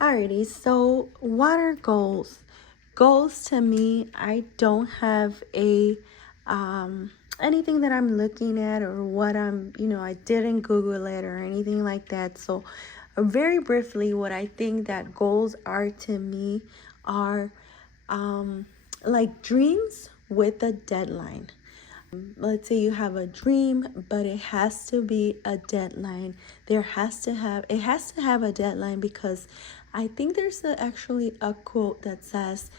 Alrighty, so what are goals? Goals to me, I don't have a anything that I'm looking at or what I didn't Google it or anything like that. So very briefly, what I think that goals are to me are like dreams with a deadline. Let's say you have a dream, but it has to be a deadline. It has to have a deadline, because I think there's actually a quote that says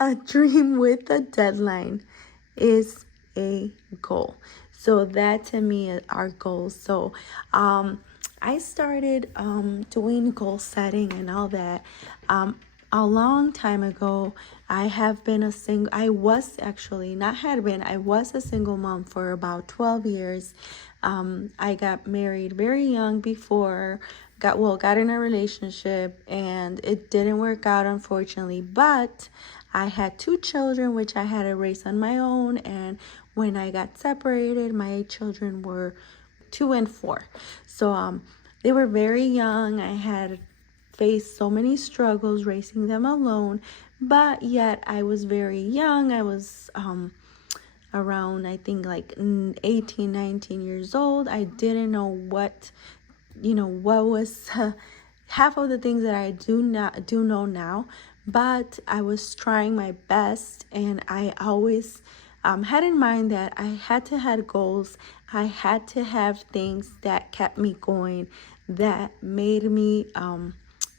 a dream with a deadline is a goal. So that to me are goals. So I started doing goal setting and all that a long time ago. I was a single mom for about 12 years. I got married very young before, got in a relationship, and it didn't work out, unfortunately. But I had two children, which I had to raise on my own. And when I got separated, my children were 2 and 4. So they were very young. I had faced so many struggles raising them alone, but yet I was very young. I was around, I think, like 18, 19 years old. I didn't know what was half of the things that I do know now, but I was trying my best, and I always had in mind that I had to have goals. I had to have things that kept me going, that made me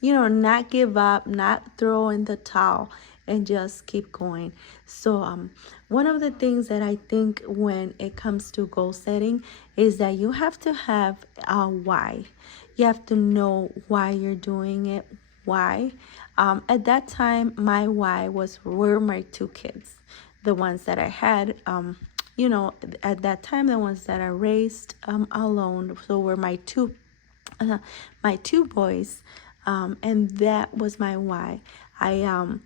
not give up, not throw in the towel, and just keep going. So one of the things that I think when it comes to goal setting is that you have to have a why. You have to know why you're doing it. Why? At that time, my why were my two kids, the ones that I had. At that time, the ones that I raised alone. So were my two boys, and that was my why. I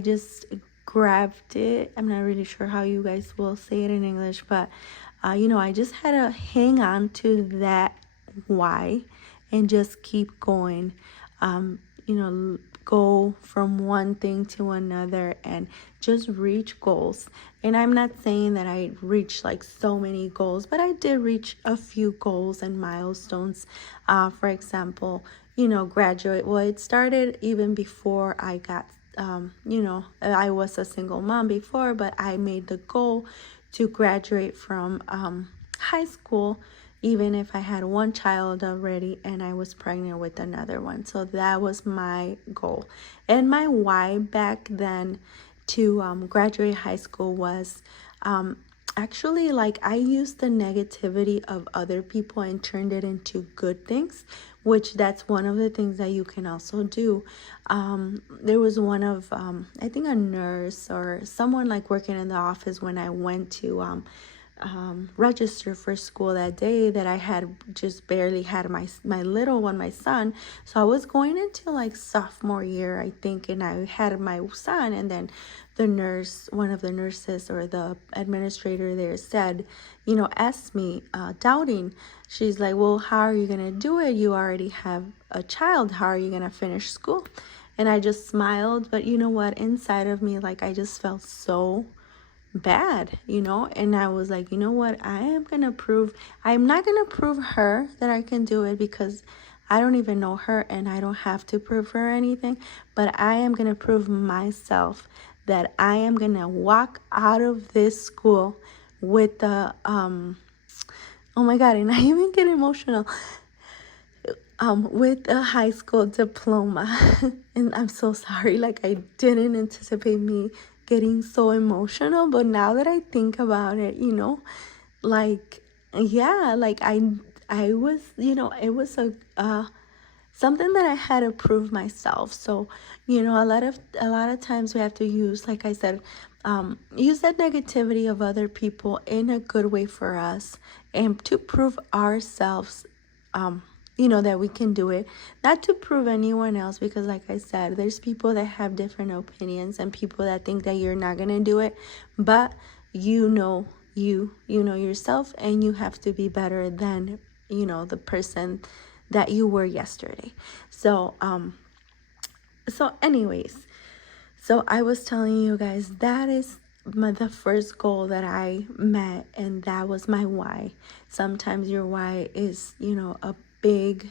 just grabbed it. I'm not really sure how you guys will say it in English, but I just had to hang on to that why and just keep going. Go from one thing to another and just reach goals. And I'm not saying that I reached like so many goals, but I did reach a few goals and milestones. For example, graduate. Well, it started even before I got, I was a single mom before, but I made the goal to graduate from high school, even if I had one child already and I was pregnant with another one. So that was my goal. And my why back then to graduate high school was actually, like, I used the negativity of other people and turned it into good things, which that's one of the things that you can also do. There was one of, I think, a nurse or someone like working in the office when I went to register for school that day, that I had just barely had my little one, my son. So I was going into like sophomore year, I think, and I had my son, and then one of the nurses or the administrator there said, asked me, doubting. She's like, well, how are you going to do it? You already have a child. How are you going to finish school? And I just smiled. But you know what? Inside of me, like, I just felt so bad, and I was like, you know what? I'm not going to prove her that I can do it, because I don't even know her and I don't have to prove her anything. But I am going to prove myself that I am going to walk out of this school with the oh my God, and I even get emotional, with a high school diploma. And I'm so sorry, like, I didn't anticipate me getting so emotional, but now that I think about it, like, yeah, like I was, it was a something that I had to prove myself. So, a lot of times we have to use, like I said, use that negativity of other people in a good way for us, and to prove ourselves, that we can do it, not to prove anyone else, because like I said, there's people that have different opinions and people that think that you're not going to do it, but you know yourself, and you have to be better than, the person that you were yesterday. So so anyways, so I was telling you guys, that is the first goal that I met, and that was my why. Sometimes your why is, a big,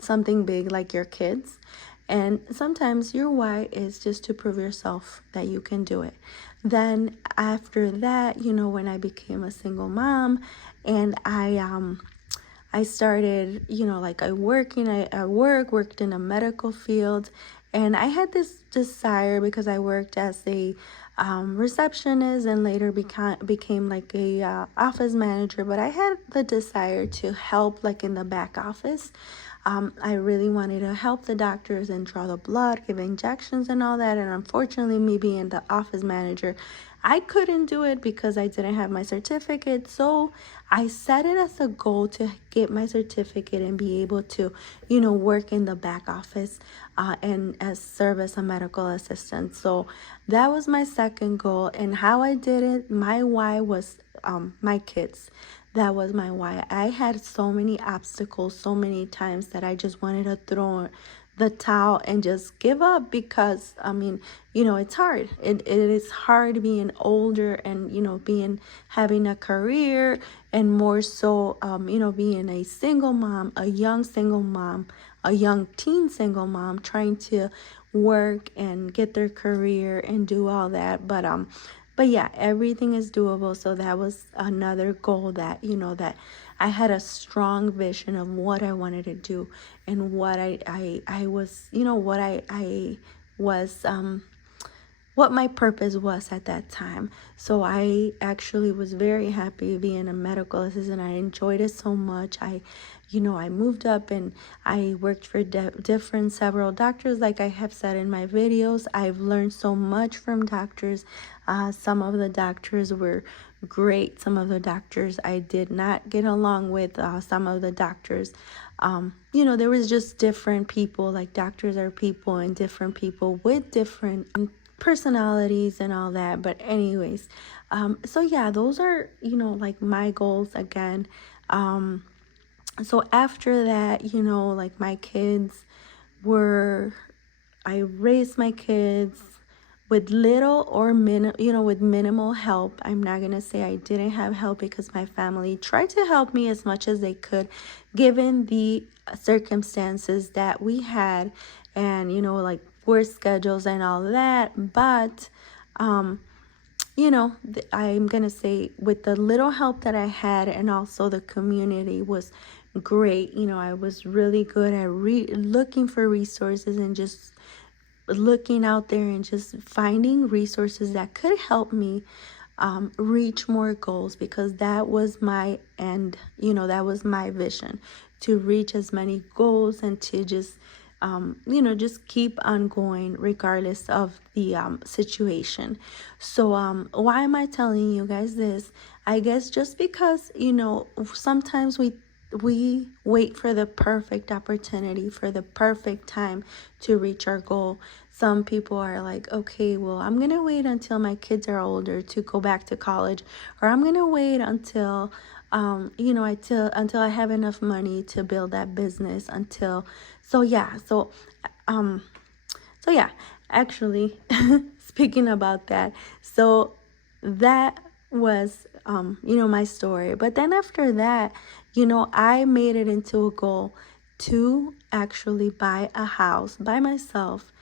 something big like your kids. And sometimes your why is just to prove yourself that you can do it. Then after that, when I became a single mom, and I started, like worked in a medical field, and I had this desire because I worked as a receptionist and later became like a office manager. But I had the desire to help, like in the back office. I really wanted to help the doctors and draw the blood, give injections and all that. And unfortunately, me being the office manager, I couldn't do it because I didn't have my certificate. So I set it as a goal to get my certificate and be able to, work in the back office and serve as a medical assistant. So that was my second goal. And how I did it, my why was my kids. That was my why. I had so many obstacles, so many times that I just wanted to throw the towel and just give up, because it's hard. It is hard being older and having a career, and more so being a single mom, a young single mom, a young teen single mom, trying to work and get their career and do all that. But yeah, everything is doable. So that was another goal that, that I had a strong vision of what I wanted to do, and what I was, I was, what my purpose was at that time. So I actually was very happy being a medical assistant. I enjoyed it so much. I moved up and I worked for different several doctors. Like I have said in my videos, I've learned so much from doctors. Some of the doctors were great. Some of the doctors I did not get along with. Some of the doctors, there was just different people. Like doctors are people, and different people with different personalities and all that. But anyways, so yeah, those are, like my goals again. So after that, like my kids were, I raised my kids with little or with minimal help. I'm not gonna say I didn't have help, because my family tried to help me as much as they could, given the circumstances that we had, and like work schedules and all that. But I'm gonna say, with the little help that I had, and also the community was great. I was really good at looking for resources, and just looking out there and just finding resources that could help me reach more goals, because that was my end. That was my vision, to reach as many goals, and to just just keep on going regardless of the situation. So why am I telling you guys this? I guess just because sometimes we wait for the perfect opportunity, for the perfect time to reach our goal. Some people are like, okay, well, I'm gonna wait until my kids are older to go back to college, or I'm gonna wait until until I have enough money to build that business. So yeah, um so yeah, actually, speaking about that, so that was my story. But then after that, I made it into a goal to actually buy a house by myself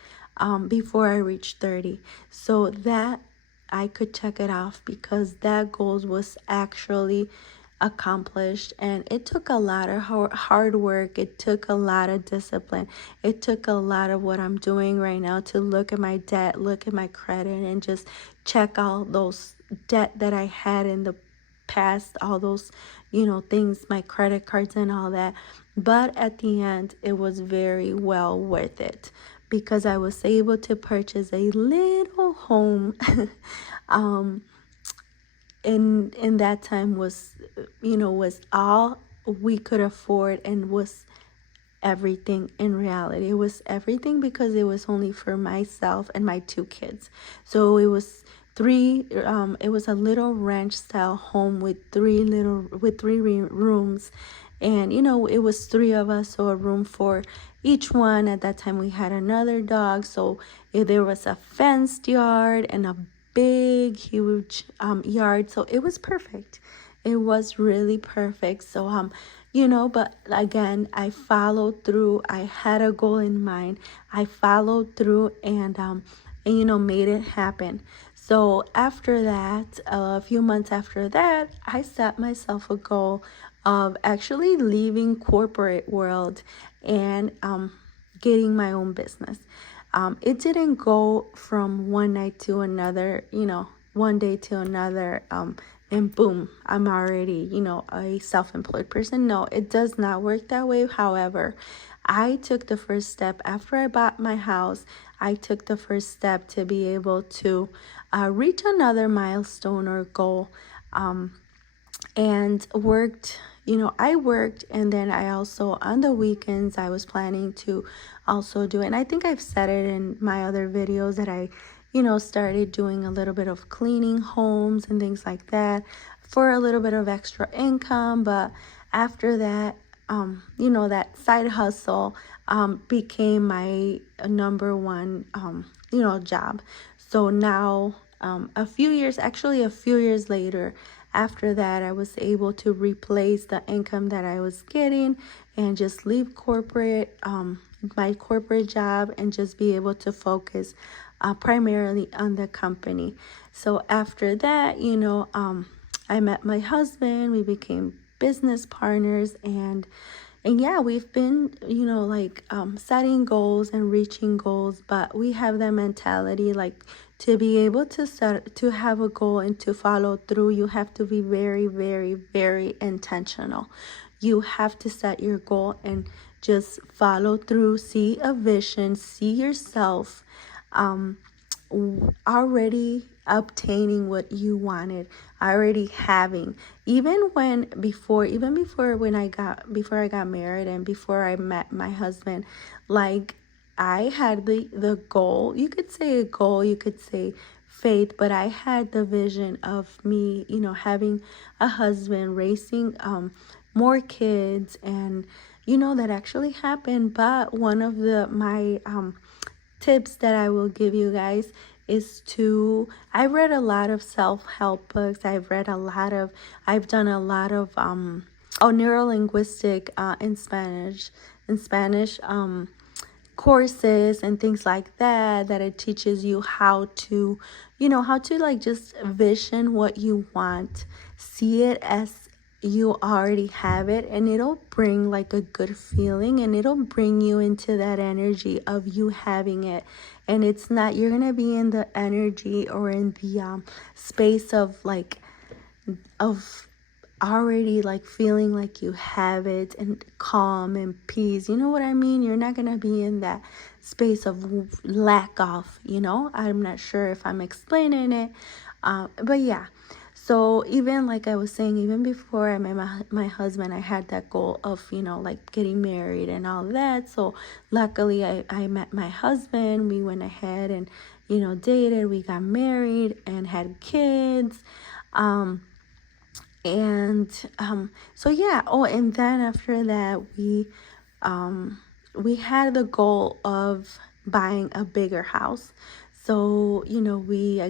before I reached 30. So that I could check it off, because that goal was actually accomplished. And it took a lot of hard work. It took a lot of discipline. It took a lot of what I'm doing right now, to look at my debt, look at my credit, and just check all those debt that I had in the past, all those things, my credit cards and all that. But at the end, it was very well worth it, because I was able to purchase a little home. In that time was all we could afford, and was everything. In reality, it was everything, because it was only for myself and my two kids. So it was three it was a little ranch style home with three rooms, and it was three of us, so a room for each one. At that time we had another dog, so there was a fenced yard and a big huge yard, so it was perfect. It was really perfect. So but again, I followed through. I had a goal in mind. I followed through, and made it happen. So after that, a few months after that, I set myself a goal of actually leaving corporate world and getting my own business. It didn't go from one night to another, one day to another, and boom, I'm already, a self-employed person. No, it does not work that way. However, I took the first step after I bought my house. I took the first step to be able to reach another milestone or goal, and worked. I worked, and then I also, on the weekends, I was planning to also do it. And I think I've said it in my other videos that I started doing a little bit of cleaning homes and things like that for a little bit of extra income. But after that, that side hustle became my number one, job. So now, a few years later, after that, I was able to replace the income that I was getting and just leave my corporate job, and just be able to focus primarily on the company. So after that, I met my husband. We became business partners, and yeah, we've been, setting goals and reaching goals, but we have that mentality, like, to be able to have a goal and to follow through, you have to be very, very, very intentional. You have to set your goal and just follow through, see a vision, see yourself already obtaining what you wanted, already having. Before I got married and before I met my husband, like, I had the goal. You could say a goal, you could say faith, but I had the vision of me, having a husband, raising more kids, and that actually happened. But one of my tips that I will give you guys is I read a lot of self-help books. I've done a lot of neurolinguistic in Spanish courses and things like that it teaches you how to like just vision what you want, see it as you already have it, and it'll bring like a good feeling, and it'll bring you into that energy of you having it. And it's not, you're gonna be in the energy or in the space of already like feeling like you have it, and calm and peace. You know what I mean? You're not gonna be in that space of lack of, I'm not sure if I'm explaining it, but yeah. So even like I was saying, even before I met my husband, I had that goal of, like getting married and all that. So luckily I met my husband. We went ahead and, dated. We got married and had kids. And so yeah. Oh, and then after that, we had the goal of buying a bigger house. So we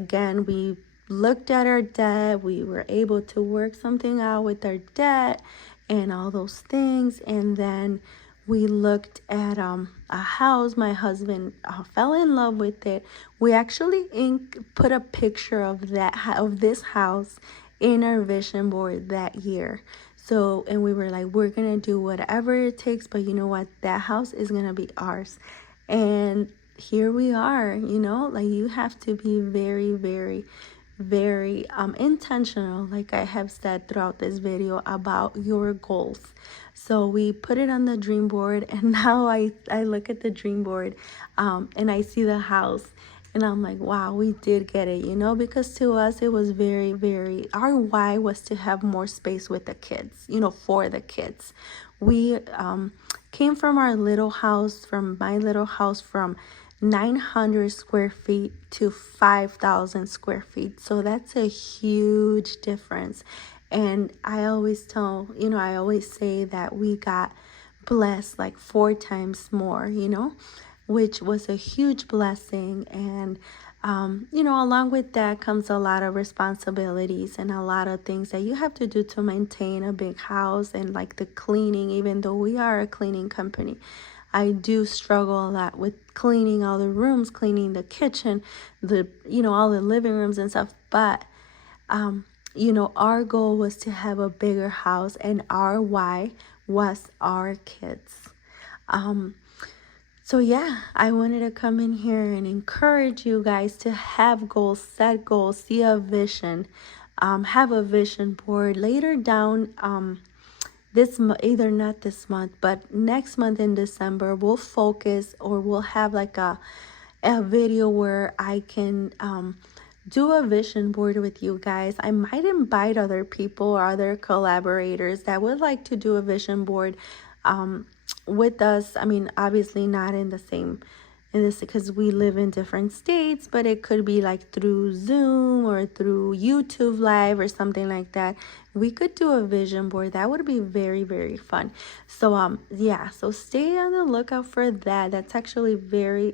looked at our debt. We were able to work something out with our debt and all those things. And then we looked at a house. My husband fell in love with it. We actually put a picture of this house in our vision board that year. So, and we were like, we're gonna do whatever it takes, but you know what? That house is gonna be ours. And here we are. Like, you have to be very, very, very intentional, like I have said throughout this video, about your goals. So we put it on the dream board, and now I look at the dream board and I see the house, and I'm like, wow, we did get it, because to us it was very, very, our why was to have more space with the kids, for the kids. We came from my little house from 900 square feet to 5,000 square feet. So that's a huge difference. And I always tell, I always say that we got blessed like 4 times more, which was a huge blessing. And along with that comes a lot of responsibilities and a lot of things that you have to do to maintain a big house, and like the cleaning. Even though we are a cleaning company, I do struggle a lot with cleaning all the rooms, cleaning the kitchen, all the living rooms and stuff. But our goal was to have a bigger house, and our why was our kids. So yeah, I wanted to come in here and encourage you guys to have goals, set goals, see a vision, have a vision board. Later down, either not this month, but next month in December, we'll focus, or we'll have like a video where I can do a vision board with you guys. I might invite other people or other collaborators that would like to do a vision board with us. I mean, obviously not in this, because we live in different states, but it could be like through Zoom or through YouTube Live or something like that. We could do a vision board. That would be very, very fun. So yeah, so stay on the lookout for that. That's actually a very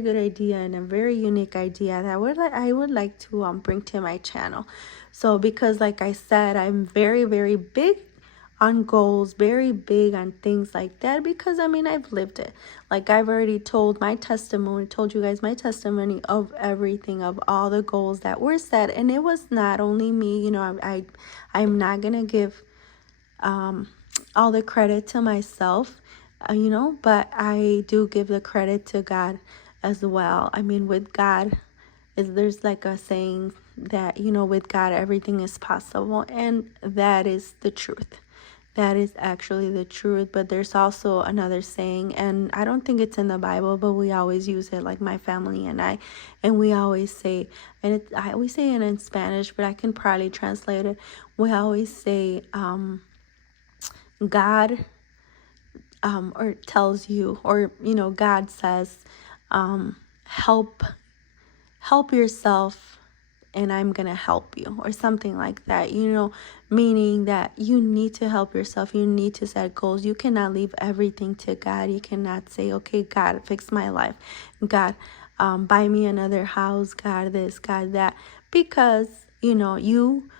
good idea and a very unique idea that I would like to bring to my channel. So because like I said, I'm very, very big on goals, very big on things like that, because I mean, I've lived it. Like I've already told you guys my testimony of everything, of all the goals that were set. And it was not only me, I'm not gonna give all the credit to myself, but I do give the credit to God as well. I mean, with God, there's like a saying that, with God everything is possible, and that is the truth. That is actually the truth. But there's also another saying, and I don't think it's in the Bible, but we always use it, like my family and I, and we always say, and we say it in Spanish, but I can probably translate it. We always say, God, or tells you, or God says, help yourself, and I'm gonna help you, or something like that, meaning that you need to help yourself. You need to set goals. You cannot leave everything to God. You cannot say, okay, God, fix my life. God, buy me another house. God, this, God, that, because you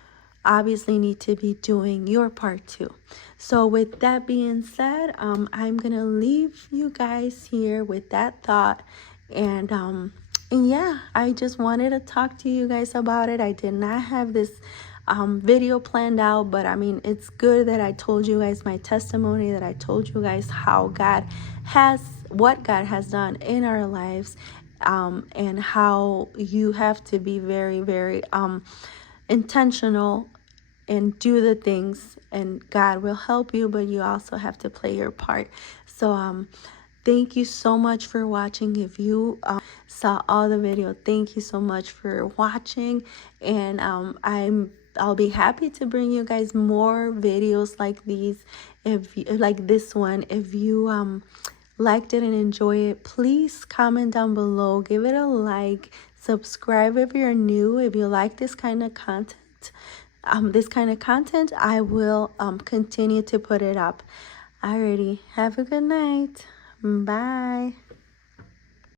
obviously need to be doing your part too. So with that being said, I'm gonna leave you guys here with that thought. And yeah, I just wanted to talk to you guys about it. I did not have this video planned out, but I mean, it's good that I told you guys my testimony, that I told you guys what God has done in our lives, and how you have to be very, very intentional and do the things, and God will help you, but you also have to play your part. So thank you so much for watching. If you saw all the video, thank you so much for watching. And I'll be happy to bring you guys more videos like these, like this one. If you liked it and enjoy it, please comment down below, give it a like, subscribe if you're new. If you like this kind of content, I will continue to put it up. Alrighty, have a good night. Bye.